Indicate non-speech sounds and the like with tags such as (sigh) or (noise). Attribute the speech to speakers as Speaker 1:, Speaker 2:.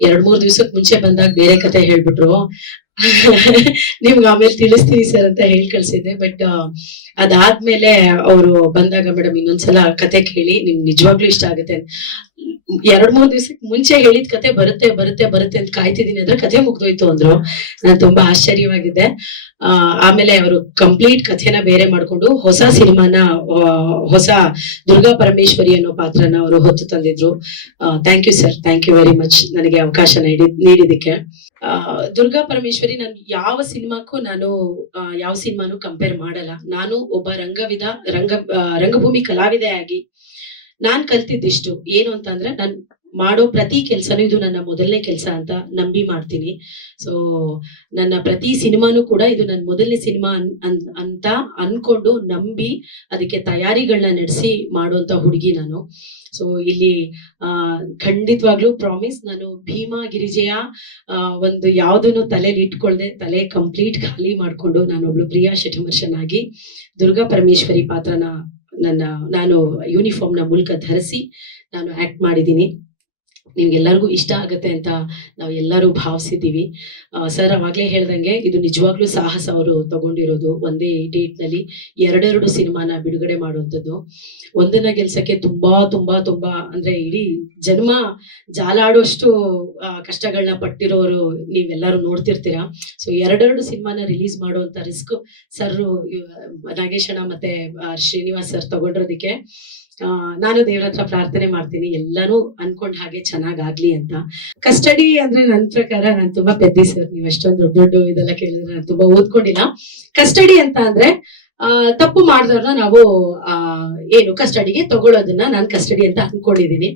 Speaker 1: ಎರಡ್ ಮೂರ್ ದಿವ್ಸಕ್ ಮುಂಚೆ ಬಂದಾಗ ಬೇರೆ ಕತೆ ಹೇಳ್ಬಿಟ್ರು. (laughs) ನಿಮ್ಗೆ ಆಮೇಲೆ ತಿಳಿಸ್ತೀನಿ ಸರ್ ಅಂತ ಹೇಳಿ ಕಳ್ಸಿದ್ದೆ. ಬಟ್ ಅದಾದ್ಮೇಲೆ ಅವರು ಬಂದಾಗ ಮೇಡಮ್ ಇನ್ನೊಂದ್ಸಲ ಕತೆ ಕೇಳಿ, ನಿಮ್ಗೆ ನಿಜವಾಗ್ಲೂ ಇಷ್ಟ ಆಗುತ್ತೆ ಎರಡ್ ಮೂರ್ ದಿವ್ಸಕ್ಕೆ ಮುಂಚೆ ಹೇಳಿದ ಕತೆ ಬರುತ್ತೆ ಬರುತ್ತೆ ಬರುತ್ತೆ ಅಂತ ಕಾಯ್ತಿದೀನಿ ಅಂದ್ರೆ ಕತೆ ಮುಗ್ದೋಯ್ತು ಅಂದ್ರು. ನಾನು ತುಂಬಾ ಆಶ್ಚರ್ಯವಾಗಿದ್ದೆ ಆಮೇಲೆ ಅವರು ಕಂಪ್ಲೀಟ್ ಕಥೆನ ಬೇರೆ ಮಾಡ್ಕೊಂಡು ಹೊಸ ಸಿನಿಮಾನ ಹೊಸ ದುರ್ಗಾ ಪರಮೇಶ್ವರಿ ಅನ್ನೋ ಪಾತ್ರನ ಅವರು ಹೊತ್ತು ತಂದಿದ್ರು. Thank you sir thank you very much ನನಗೆ ಅವಕಾಶ ನೀಡಿ ನೀಡಿದಕ್ಕೆ ದುರ್ಗಾ ಪರಮೇಶ್ವರಿ ನಾನು ಯಾವ ಸಿನಿಮಾಕ್ಕೂ ನಾನು ಯಾವ ಸಿನಿಮಾನು ಕಂಪೇರ್ ಮಾಡಲ್ಲ. ನಾನು ಒಬ್ಬ ರಂಗವಿದ, ರಂಗ ರಂಗಭೂಮಿ ಕಲಾವಿದೆ ಆಗಿ ನಾನ್ ಕಲ್ತಿದ್ದಿಷ್ಟು. ಏನು ಅಂತಂದ್ರೆ ನನ್ ಮಾಡೋ ಪ್ರತಿ ಕೆಲ್ಸನೂ ಇದು ನನ್ನ ಮೊದಲನೇ ಕೆಲಸ ಅಂತ ನಂಬಿ ಮಾಡ್ತೀನಿ. ಸೊ ನನ್ನ ಪ್ರತಿ ಸಿನಿಮಾನು ಕೂಡ ಇದು ನನ್ನ ಮೊದಲನೇ ಸಿನಿಮಾ ಅಂತ ಅನ್ಕೊಂಡು ನಂಬಿ ಅದಕ್ಕೆ ತಯಾರಿಗಳನ್ನ ನಡೆಸಿ ಮಾಡುವಂತ ಹುಡುಗಿ ನಾನು. ಸೊ ಇಲ್ಲಿ, ಆ, ಖಂಡಿತವಾಗ್ಲೂ ಪ್ರಾಮಿಸ್ ನಾನು ಭೀಮಾ ಗಿರಿಜೆಯ ಒಂದು ಯಾವ್ದನ್ನು ತಲೆಯಲ್ಲಿ ಇಟ್ಕೊಳ್ದೆ, ತಲೆ ಕಂಪ್ಲೀಟ್ ಖಾಲಿ ಮಾಡ್ಕೊಂಡು ಒಬ್ಳು ಪ್ರಿಯಾ ಶಠಮರ್ಷನಾಗಿ ದುರ್ಗಾ ಪರಮೇಶ್ವರಿ ಪಾತ್ರನ ನನ್ನ ನಾನು ಯೂನಿಫಾರ್ಮ್ನ ಮೂಲಕ ಧರಿಸಿ ನಾನು ಆಕ್ಟ್ ಮಾಡಿದ್ದೀನಿ. ನಿಮ್ಗೆಲ್ಲರಿಗೂ ಇಷ್ಟ ಆಗುತ್ತೆ ಅಂತ ನಾವು ಎಲ್ಲರೂ ಭಾವಿಸಿದ್ದೀವಿ. ಸರ್ ಅವಾಗಲೇ ಹೇಳ್ದಂಗೆ ಇದು ನಿಜವಾಗ್ಲೂ ಸಾಹಸ ಅವರು ತಗೊಂಡಿರೋದು. ಒಂದೇ ಡೇಟ್ನಲ್ಲಿ ಎರಡೆರಡು ಸಿನಿಮಾನ ಬಿಡುಗಡೆ ಮಾಡುವಂಥದ್ದು. ಒಂದನ್ನ ಗೆಲ್ಸಕ್ಕೆ ತುಂಬಾ ತುಂಬಾ ತುಂಬಾ ಅಂದ್ರೆ ಇಡೀ ಜನ್ಮ ಜಾಲಾಡೋಷ್ಟು ಕಷ್ಟಗಳನ್ನ ಪಟ್ಟಿರೋರು ನೀವೆಲ್ಲರೂ ನೋಡ್ತಿರ್ತೀರಾ. ಸೊ ಎರಡೆರಡು ಸಿನಿಮಾನ ರಿಲೀಸ್ ಮಾಡುವಂತ ರಿಸ್ಕ್ ಸರ್ ನಾಗೇಶಣ್ಣ ಮತ್ತೆ ಶ್ರೀನಿವಾಸ್ ಸರ್ ತಗೊಂಡಿರೋದಕ್ಕೆ. ನಾನು ದೇವ್ರ ಹತ್ರ ಪ್ರಾರ್ಥನೆ ಮಾಡ್ತೀನಿ, ಎಲ್ಲಾನು ಅನ್ಕೊಂಡ್ ಹಾಗೆ ಚೆನ್ನಾಗಾಗ್ಲಿ ಅಂತ. ಕಸ್ಟಡಿ ಅಂದ್ರೆ ನನ್ ಪ್ರಕಾರ ನಾನು ತುಂಬಾ ಪೆದ್ದಿ ಸರ್, ನೀವು ಅಷ್ಟೊಂದು ದೊಡ್ಡ ದೊಡ್ಡ ಇದೆಲ್ಲ ಕೇಳಿದ್ರೆ ನಾನು ತುಂಬಾ ಓದ್ಕೊಂಡಿಲ್ಲ. ಕಸ್ಟಡಿ ಅಂತ ಅಂದ್ರೆ ತಪ್ಪು ಮಾಡಿದವ್ರನ್ನ ನಾವು ಏನು ಕಸ್ಟಡಿಗೆ ತಗೊಳ್ಳೋದನ್ನ ನಾನು ಕಸ್ಟಡಿ ಅಂತ ಅನ್ಕೊಂಡಿದೀನಿ.